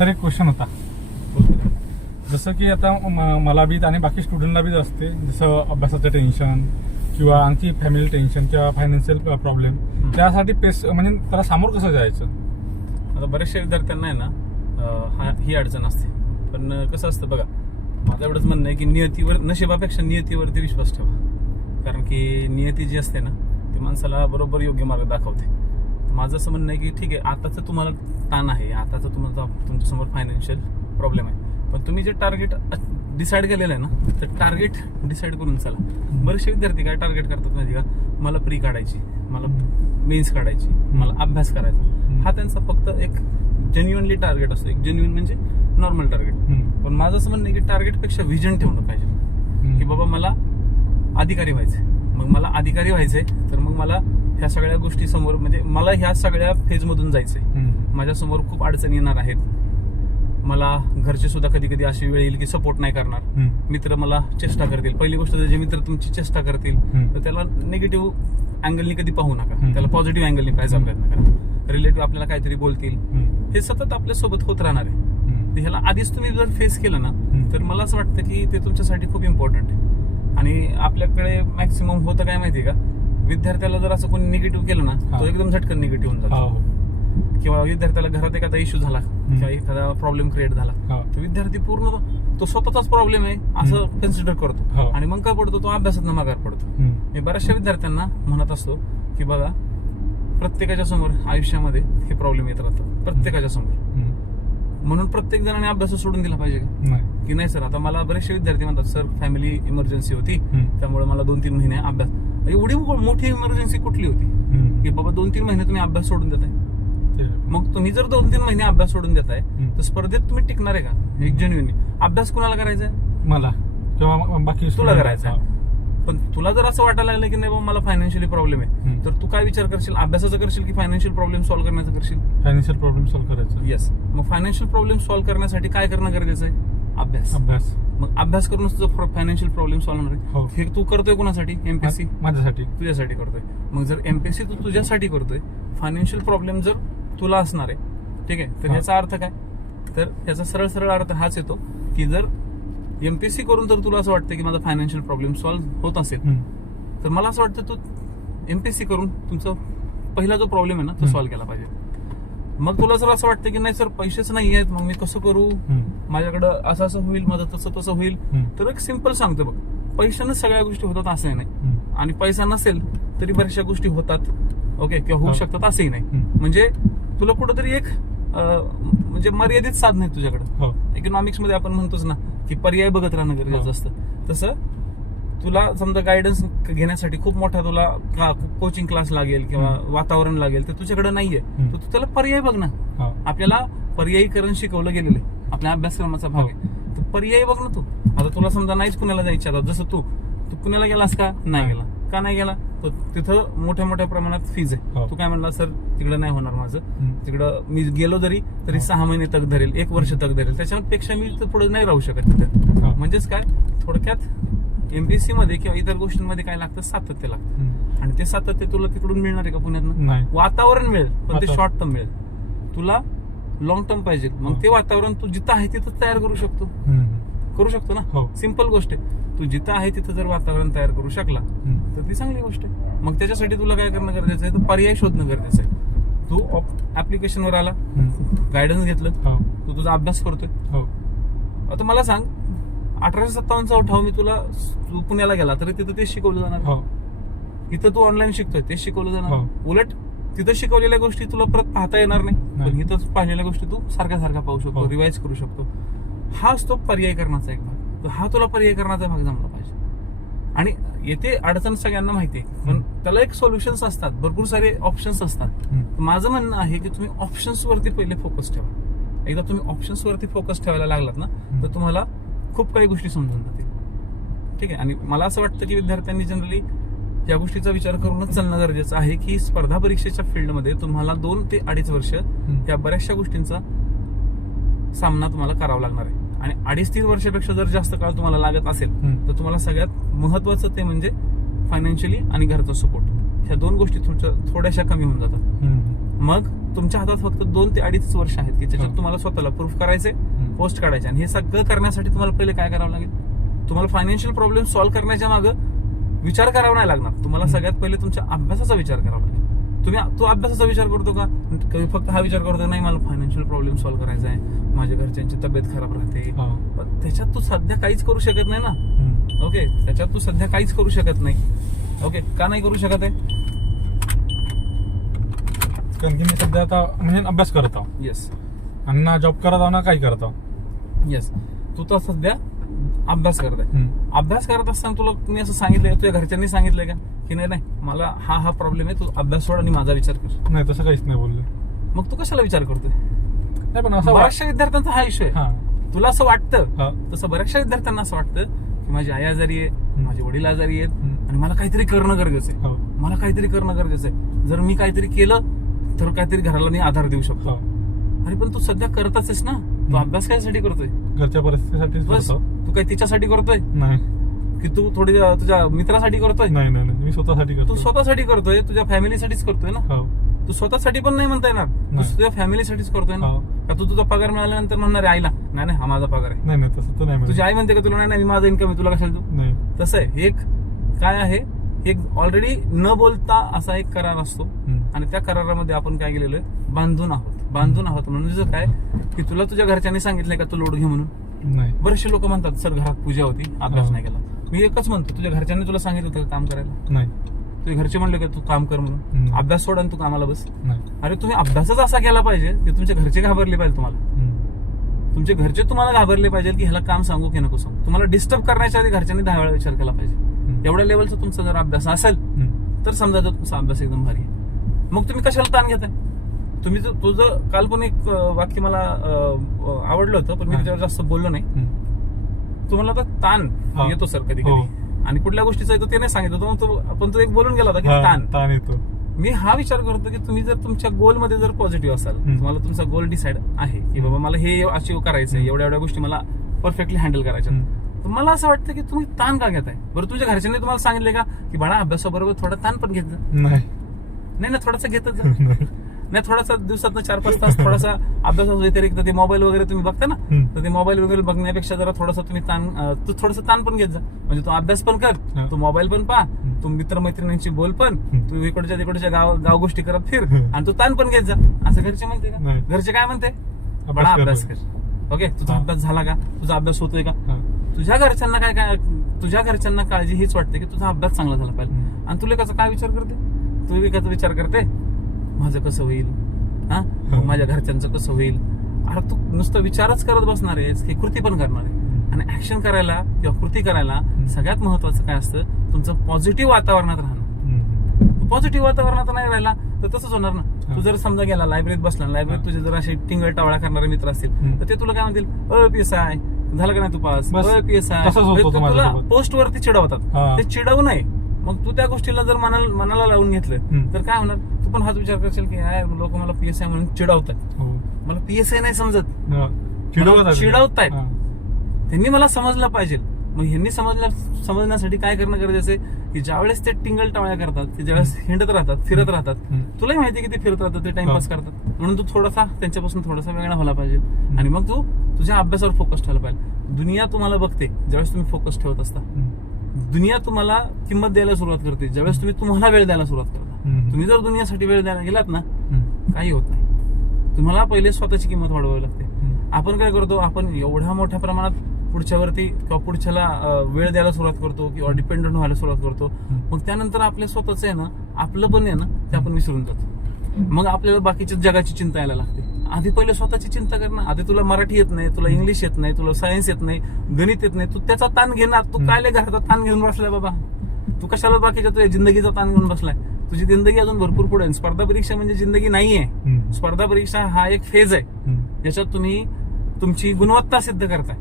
Sir एक question होता. जसं की आता मला बी आणि बाकी स्टुडंटला बी असते. जसं अभ्यासाचं टेन्शन किंवा आणखी फॅमिली टेन्शन किंवा फायनान्शियल प्रॉब्लेम त्यासाठी पेस म्हणजे त्याला सामोर कसं जायचं? आता बऱ्याचशा विद्यार्थ्यांना आहे ना हा ही अडचण असते. पण कसं असतं बघा माझं एवढंच म्हणणं आहे की नियतीवर नशिबापेक्षा नियतीवरती विश्वास ठेवा. कारण की नियती जी असते ना ती माणसाला बरोबर योग्य मार्ग दाखवते. माझं असं म्हणणं आहे की ठीक आहे आताचं तुम्हाला ताण आहे आताचं तुम्हाला तुमच्यासमोर फायनान्शियल प्रॉब्लेम आहे. पण तुम्ही जे टार्गेट डिसाईड केलेलं आहे ना तर टार्गेट डिसाईड करून चला. बरेचसे विद्यार्थी काय टार्गेट करतात माहिती का? मला प्री काढायची मला मेन्स काढायची मला अभ्यास करायचा. हा त्यांचा फक्त एक जेन्युअनली टार्गेट असतो. एक जेन्युअन म्हणजे नॉर्मल टार्गेट. पण माझं असं म्हणणं आहे की टार्गेटपेक्षा व्हिजन ठेवणं पाहिजे. की बाबा मला अधिकारी व्हायचंय. मग मला अधिकारी व्हायचंय तर मग मला ह्या सगळ्या गोष्टी समोर म्हणजे मला ह्या सगळ्या फेजमधून जायचंय. हम्म. माझ्यासमोर खूप अडचणी येणार आहेत. मला घरचे सुद्धा कधी कधी अशी वेळ येईल की सपोर्ट नाही करणार. मित्र मला चेष्टा करतील. पहिली गोष्ट जे मित्र तुमची चेष्टा करतील. तर त्याला निगेटिव्ह अँगलनी कधी पाहू नका. त्याला पॉझिटिव्ह अँगलनी पाहायचा प्रयत्न करा. रिलेटिव्ह आपल्याला काहीतरी बोलतील. हे सतत आपल्यासोबत होत राहणार आहे. ह्याला आधीच तुम्ही जर फेस केलं ना तर मला असं वाटतं की ते तुमच्यासाठी खूप इम्पॉर्टंट आहे. आणि आपल्याकडे मॅक्सिमम होतं काय माहिती का विद्यार्थ्याला जर असं कोणी निगेटिव्ह केलं ना हा. तो एकदम झटकन निगेटिव्ह होऊन हा, जातो हो. किंवा विद्यार्थ्याला घरात एखादा इश्यू झाला किंवा एखादा प्रॉब्लेम क्रिएट झाला हा. तर विद्यार्थी पूर्ण तो स्वतःचाच प्रॉब्लेम आहे असं. कन्सिडर हा. करतो आणि मग काय पडतो तो अभ्यासात मागार पडतो. मी बऱ्याचशा विद्यार्थ्यांना म्हणत असतो की बघा प्रत्येकाच्या समोर आयुष्यामध्ये हे प्रॉब्लेम येत राहतात प्रत्येकाच्या समोर. म्हणून प्रत्येक जणांनी अभ्यास सोडून दिला पाहिजे का? नाही. की नाही सर आता मला बरेचसे विद्यार्थी म्हणतात सर फॅमिली इमर्जन्सी होती. हम्म. त्यामुळे मला दोन तीन महिने अभ्यास एवढी मोठी इमर्जन्सी कुठली होती? हम्म. की बाबा दोन तीन महिने तुम्ही अभ्यास सोडून देताय. ते- मग तुम्ही जर दोन तीन महिने अभ्यास सोडून देताय हम्म. तर स्पर्धेत तुम्ही टिकणार आहे का? एक जेन्युअनली अभ्यास कुणाला करायचा आहे? मला. किंवा बाकी तुला करायचं. आहे. पण तुला जर असं वाटायला लागलं की नाही बाबा मला फायनान्शियली प्रॉब्लेम आहे. तर तू काय विचार करशील? अभ्यासाचं करशील की फायनान्शियल प्रॉब्लेम सॉल्व्ह करण्याचं करशील? फायनान्शियल प्रॉब्लेम सॉल्व्ह करायचा. येस मग फायनान्शियल प्रॉब्लेम सॉल्व्ह करण्यासाठी काय करणं गरजेचं आहे? अभ्यास. अभ्यास. मग अभ्यास करूनच तुझं फायनान्शियल प्रॉब्लेम सॉल्व्ह होणार हो. आहे. हे. तू करतोय कोणासाठी? एमपीएससी माझ्यासाठी. तुझ्यासाठी करतोय. मग जर एमपीएससी तू तुझ्यासाठी करतोय फायनान्शियल प्रॉब्लेम जर तुला असणार आहे ठीक आहे? तर हा. ह्याचा अर्थ काय? तर ह्याचा सरळ सरळ अर्थ हाच येतो की जर एमपीएससी करून तर तुला असं वाटतं की माझा फायनान्शियल प्रॉब्लेम सॉल्व्ह होत असेल. तर मला असं वाटतं तू एमपीएससी करून तुमचा पहिला जो प्रॉब्लेम आहे ना तो. सॉल्व्ह केला पाहिजे मग तुला जर असं वाटतं की नाही सर पैसेच नाही आहेत मग मी कसं करू. माझ्याकडं असं असं होईल माझं तसं तसं होईल. तर एक सिंपल सांगतो बघ पैशानंच सगळ्या गोष्टी होतात असं नाही. आणि पैसा नसेल तरी बऱ्याचशा गोष्टी होतात ओके किंवा होऊ हो. शकतात असंही नाही. म्हणजे तुला कुठंतरी एक म्हणजे मर्यादित साधन आहे तुझ्याकडे हो इकॉनॉमिक्समध्ये आपण म्हणतोच ना की पर्याय बघत राहणं गरजेचं हो. असतं. तसं तुला समजा गायडन्स घेण्यासाठी खूप मोठा तुला कोचिंग क्लास लागेल किंवा. वातावरण लागेल ते तुझ्याकडे नाहीये. तर तू त्याला पर्याय बघ ना. हा. आपल्याला पर्यायीकरण शिकवलं गेलेलं आहे. आपल्या अभ्यासक्रमाचा भाग आहे. तर पर्याय बघ ना तू. आता तुला समजा नाहीच पुण्याला जायचं आता जसं तू तू पुण्याला गेलास का? नाही. गेला. का नाही गेला? तर तिथं मोठ्या मोठ्या प्रमाणात फीज आहे हो. तू काय म्हणला सर तिकडं नाही होणार माझं हम्म. तिकडं मी गेलो जरी तरी हो. सहा महिने तक धरेल एक वर्ष तक धरेल त्याच्यापेक्षा मी तर पुढे नाही राहू शकत तिथे हा. म्हणजेच काय थोडक्यात एमपीएससी मध्ये किंवा इतर गोष्टींमध्ये काय लागतं सातत्य लागतं हम्म. आणि ते सातत्य तुला तिकडून मिळणार आहे का पुण्यातनं नाही वातावरण मिळेल पण ते वातावरण. शॉर्ट टर्म मिळेल तुला लॉंग टर्म पाहिजे मग. ते वातावरण तू जिथं आहे तिथं तयार करू शकतो हम्म. करू शकतो ना हो. सिंपल गोष्ट आहे तू जिथं आहे तिथं जर वातावरण तयार करू शकला. तर ती चांगली गोष्ट आहे. मग त्याच्यासाठी तुला काय करणं गरजेचं आहे? तर पर्याय शोधणं गरजेचं आहे. तू ऍप्लिकेशनवर आला. गायडन्स घेतलं हो. तू तुझा अभ्यास करतोय. हो. आता मला सांग अठराशे सत्तावन्नचा उठाव मी तुला तू पुण्याला गेला तरी तिथं तेच शिकवलं जाणार. हो. इथं तू ऑनलाईन शिकतोय तेच शिकवलं जाणार. उलट तिथं शिकवलेल्या गोष्टी तुला परत पाहता येणार नाही. पण इथं पाहिलेल्या गोष्टी तू सारख्या सारख्या पाहू शकतो. रिवाइज करू शकतो. हा असतो पर्याय करण्याचा एक भाग. तर हा तुला पर्याय करण्याचा भाग जमला पाहिजे. आणि येथे अडचण सगळ्यांना माहिती आहे. पण. त्याला एक सोल्युशन्स असतात. भरपूर सारे ऑप्शन्स असतात. माझं म्हणणं आहे की तुम्ही ऑप्शन्स वरती पहिले फोकस ठेवा. एकदा तुम्ही ऑप्शन्स वरती फोकस ठेवायला लागलात ना तर तुम्हाला खूप काही गोष्टी समजून जातील. ठीक आहे? आणि मला असं वाटतं की विद्यार्थ्यांनी जनरली या गोष्टीचा विचार करूनच चालणं गरजेचं आहे की स्पर्धा परीक्षेच्या फील्डमध्ये तुम्हाला दोन ते अडीच वर्ष या बऱ्याचशा गोष्टींचा सामना तुम्हाला करावा लागणार आहे. आणि अडीच तीन वर्षापेक्षा जर जास्त काळ तुम्हाला लागत असेल. तर तुम्हाला सगळ्यात महत्वाचं ते म्हणजे फायनान्शियली आणि घरचा सपोर्ट ह्या दोन गोष्टी थोड्या थोड्याशा कमी होऊन जातात. मग तुमच्या हातात फक्त दोन ते अडीच वर्ष आहेत की ज्याच्यात हो. तुम्हाला स्वतःला प्रूफ करायचे. पोस्ट काढायचे आणि हे सगळं करण्यासाठी तुम्हाला पहिले काय करावं लागेल तुम्हाला फायनान्शियल प्रॉब्लेम सॉल्व्ह करण्याच्या मागं विचार करावा नाही लागणार तुम्हाला. सगळ्यात पहिले तुमच्या अभ्यासाचा विचार करावा लागेल तुम्ही तो अभ्यासाचा विचार करतो का? कधी फक्त हा विचार करतो नाही मला फायनान्शियल प्रॉब्लेम सॉल्व्ह करायचा आहे. माझ्या घरच्यांची तब्येत खराब राहते. हो. पण त्याच्यात तू सध्या काहीच करू शकत नाही ना. ओके त्याच्यात तू सध्या काहीच करू शकत नाही. ओके का नाही करू शकत आहे? कारण की मी सध्या आता म्हणजे अभ्यास करत आहो. येस आणि ना जॉब करत आहो ना काही करत आहो. येस तू तर सध्या अभ्यास करत आहे. हम्म. अभ्यास करत असताना तुला तुम्ही असं सांगितलंय तुझ्या घरच्यांनी सांगितलंय का? की नाही नाही मला हा हा प्रॉब्लेम आहे तू अभ्यास सोड आणि माझा विचार कर. नाही तसं काहीच नाही बोलले. मग तू कशाला विचार करतोय? नाही पण असं बऱ्याचशा विद्यार्थ्यांचा हा इश्यू आहे. हा. तुला असं वाटतं तसं बऱ्याचशा विद्यार्थ्यांना असं वाटतं की माझी आई आजारी आहे माझे वडील आजारी आहेत. आणि मला काहीतरी करणं गरजेचं आहे. हो. मला काहीतरी करणं गरजेचं आहे. जर मी काहीतरी केलं तर काहीतरी घराला मी आधार देऊ शकतो. हो. अरे पण तू सध्या करतच आहेस ना. तू अभ्यास कायसाठी करतोय? घरच्या परिस्थितीसाठीच बस तू काय तिच्यासाठी करतोय? नाही. की तू थोडी तुझ्या मित्रासाठी करतोय? नाही नाही नाही. मी स्वतःसाठी तू करतो स्वतःसाठी करतोय तुझ्या फॅमिलीसाठीच करतोय ना? हो. तू स्वतःसाठी पण नाही म्हणता येणार. तू नाही. तुझ्या फॅमिलीसाठीच करतोय ना? हो. का तू तुझा पगार मिळाल्यानंतर म्हणणार आहे आईला नाही नाही हा माझा पगार आहे. नाही नाही तसं तर नाही तुझी. आई म्हणते का तुला नाही नाही माझा इन्कम आहे तुला कशाला तू नाही. तसं आहे. हे एक काय आहे? एक ऑलरेडी न बोलता असा एक करार असतो. हम्म. आणि त्या करारामध्ये आपण काय केलेलं आहे? बांधून आहोत. बांधून आहोत म्हणजे काय? की तुला तुझ्या घरच्यांनी सांगितलंय का तू लोड घे म्हणून? नाही. बरेचसे लोक म्हणतात सर घरात पूजा होती अभ्यास. नाही केला. मी एकच म्हणतो तुझ्या घरच्यांनी तुला सांगितलं होतं काम करायला? नाही. तुझे घरचे म्हणले का तू काम कर म्हणून. अभ्यास सोड आणि तू कामाला बस. नाही. अरे तुम्ही अभ्यासच असा केला पाहिजे की तुमचे घरचे घाबरले पाहिजे तुम्हाला. तुमचे घरचे तुम्हाला घाबरले पाहिजे की ह्याला काम सांगू की नको सांगू. तुम्हाला डिस्टर्ब करण्याच्या आधी घरच्यांनी दहा वेळा विचार केला पाहिजे. एवढ्या लेवलचा तुमचा जर अभ्यास असेल. तर समजा तुमचा अभ्यास एकदम भारी आहे. मग तुम्ही कशाला ताण घेताय तुम्ही जर तुझं काल पण एक वाक्य मला आवडलं होतं पण मी. त्याच्यावर जास्त बोललो नाही. तुम्हाला तर ताण. येतो सर कधी हो. कधी आणि कुठल्या गोष्टीचा येतो ते नाही सांगितलं. तो पण तो एक बोलून गेला होता की ताण ताण येतो मी हा विचार करतो की तुम्ही जर तुमच्या गोलमध्ये जर पॉझिटिव्ह असाल. तुम्हाला तुमचा गोल डिसाईड आहे की बाबा मला हे अचीव्ह करायचं. एवढ्या एवढ्या गोष्टी मला परफेक्टली हँडल करायच्या. तर मला असं वाटतं की तुम्ही ताण का घेताय बरं तुझ्या घरच्यांनी तुम्हाला सांगितले का की बाळा अभ्यासाबरोबर थोडा ताण पण घेत जा. नाही नाही ना थोडासा घेतच जा नाही. थोडासा दिवसात चार पाच तास थोडासा अभ्यासा व्यतिरिक्त ते मोबाईल वगैरे तुम्ही बघता ना. तर ते मोबाईल वगैरे बघण्यापेक्षा जरा थोडासा तुम्ही ताण तू थोडासा ताण पण घेत जा म्हणजे तू अभ्यास पण कर. तू मोबाईल पण पहा हम्म. तू मित्रमैत्रिणींची बोल पण. तू इकडच्या तिकडच्या गाव गाव गोष्टी करत फिर. आणि तू ताण पण घेत जा असं घरचे म्हणते का. घरचे काय म्हणते अभ्यास बडा कर. अभ्यास कर ओके तुझा. अभ्यास झाला का तुझा अभ्यास होतोय का. तुझ्या घरच्यांना काय काय तुझ्या घरच्यांना काळजी हीच वाटते की तुझा अभ्यास चांगला झाला पाहिजे. आणि तुला कसा काय विचार करते तू एकाचा विचार करते. माझं कसं होईल? हा? हो. माझ्या घरच्यांचं कसं होईल? अरे तू नुसतं विचारच करत बसणार आहेस की कृती पण करणार आहे. आणि ऍक्शन करायला किंवा कृती करायला सगळ्यात महत्वाचं काय असतं? तुमचं पॉझिटिव्ह वातावरणात राहणं. पॉझिटिव्ह वातावरणात नाही राहिला तर तसंच होणार ना. तू जर समजा गेला लायब्ररीत बसला लायब्ररीत तुझे जर असे टिंगल टावळा करणारे मित्र असतील. तर ते तुला काय म्हणतील? अ पी एस आय झालं का नाही तू पास. अ पी एस आय तुला. पोस्ट वरती चिडवतात. ते चिडवू नये. मग तू त्या गोष्टीला जर मनाला मनाला लावून घेतलं. तर काय होणार? तू पण हाच विचार करशील की यार लोक मला पी एस आय म्हणून चिडवतात. हो. मला पी एस आय नाही समजत. चिडवतायत. त्यांनी मला समजलं पाहिजे. मग ह्यांनी समजल्या समजण्यासाठी काय करणं गरजेचं आहे? की ज्यावेळेस ते टिंगल टावळ्या करतात ते ज्यावेळेस हिंडत राहतात फिरत राहतात. तुलाही माहिती आहे की ते फिरत राहतात ते टाइमपास. करतात. म्हणून तू थोडासा त्यांच्यापासून थोडासा वेगळा व्हायला पाहिजे. आणि मग तू तुझ्या अभ्यासावर फोकस ठेवायला पाहिजे. दुनिया तुम्हाला बघते ज्यावेळेस तुम्ही फोकस ठेवत असता. दुनिया तुम्हाला किंमत द्यायला सुरुवात करते. ज्यावेळेस तुम्ही तुम्हाला वेळ द्यायला सुरुवात करता. तुम्ही जर दुनियासाठी वेळ द्यायला गेलात ना. काही होत नाही. तुम्हाला पहिले स्वतःची किंमत वाढवावी लागते. आपण काय करतो आपण एवढ्या मोठ्या प्रमाणात पुढच्यावरती किंवा पुढच्याला वेळ द्यायला सुरुवात करतो किंवा डिपेंडंट व्हायला सुरुवात करतो. मग त्यानंतर आपल्या स्वतःच आहे ना आपलं पण आहे ना ते आपण विसरून जातो. मग आपल्याला बाकीच्या जगाची चिंता यायला लागते. आधी पहिले स्वतःची चिंता कर ना. आधी तुला मराठी येत नाही तुला इंग्लिश येत नाही तुला सायन्स येत नाही गणित येत नाही. तू त्याचा ताण घेणार. तू. काय घराचा ताण घेऊन बसलाय बाबा? तू कशाला बाकीच्या तुझ्या जिंदगीचा ताण घेऊन बसलाय? तुझी जिंदगी अजून भरपूर पुढे आहे. स्पर्धा परीक्षा म्हणजे जिंदगी नाहीये. स्पर्धा परीक्षा हा एक फेज आहे. ज्याच्यात तुम्ही तुमची गुणवत्ता सिद्ध करताय.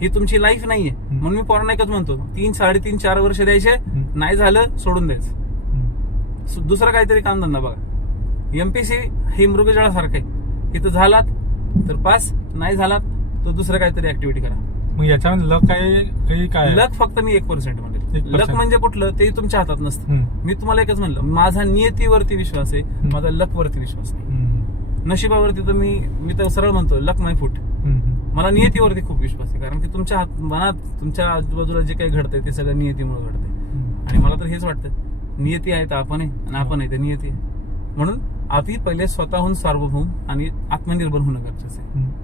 ही तुमची लाईफ नाहीये. म्हणून मी पोरांना एकच म्हणतो तीन साडेतीन चार वर्ष द्यायचे. नाही झालं सोडून द्यायचं. दुसरं काहीतरी काम धंदा बघा. एमपीसी ही मृगजळासारखं आहे. इथं झालात तर पास नाही झालात तर दुसरं काहीतरी ऍक्टिव्हिटी करा मग याच्यामध्ये लक काय काही काय आहे? लक फक्त मी एक पर्सेंट म्हणेल 1% लक म्हणजे कुठलं ते तुमच्या हातात नसतं हम्म. मी तुम्हाला एकच म्हणलं माझा नियतीवरती विश्वास आहे. माझा लक वरती विश्वास नाही हम्म. नशिबावरती तर मी मी तर सरळ म्हणतो लक माय फूट हम्म. मला नियतीवरती खूप विश्वास आहे कारण की तुमच्या हात मनात तुमच्या आजूबाजूला जे काही घडतंय ते सगळं नियतीमुळे घडतंय हम्म. आणि मला तर हेच वाटतं नियती आहे तर आपण आहे आणि आपण आहे तर नियती आहे म्हणून आधी पहिले स्वतःहून सार्वभौम आणि आत्मनिर्भर होणं गरजेचं आहे.